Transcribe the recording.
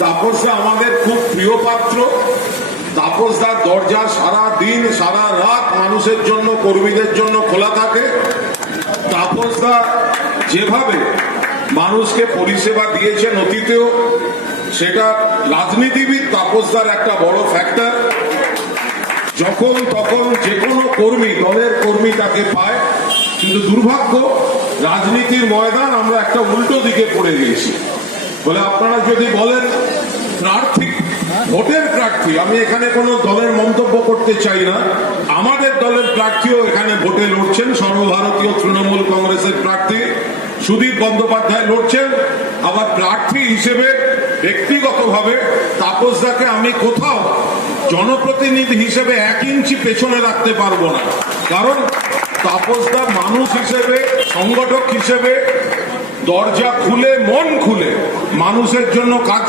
তাপসদা আমাদের খুব প্রিয় পাত্র। তাপসদার দরজা সারা দিন সারা রাত মানুষের জন্য, কর্মীদের জন্য খোলা থাকে। তাপসদা যেভাবে মানুষকে পরিষেবা দিয়েছেন অতীতেও, সেটা রাজনীতিবিদ তাপসদার একটা বড় ফ্যাক্টর। যখন তখন যে কোনো কর্মী, দলের কর্মী তাকে পায়। কিন্তু দুর্ভাগ্য, রাজনীতির ময়দান আমরা একটা উল্টো দিকে পড়ে গেছি। বলে আপনারা যদি বলেন প্রার্থী, ভোটের প্রার্থী, আমি এখানে কোনো দলের মন্তব্য করতে চাই না, আমাদের দলের প্রার্থীও এখানে ভোটে লড়ছেন। সর্বভারতীয় তৃণমূল কংগ্রেসের প্রার্থী সুদীপ বন্দ্যোপাধ্যায় লড়ছেন। আবার প্রার্থী হিসেবে ব্যক্তিগতভাবে তাপসদাকে আমি কোথাও জনপ্রতিনিধি হিসেবে 1 ইঞ্চি পেছনে রাখতে পারবো না। কারণ তাপসদা মানুষ হিসেবে, সংগঠক হিসেবে দরজা খুলে, মন খুলে মানুষের জন্য কাজ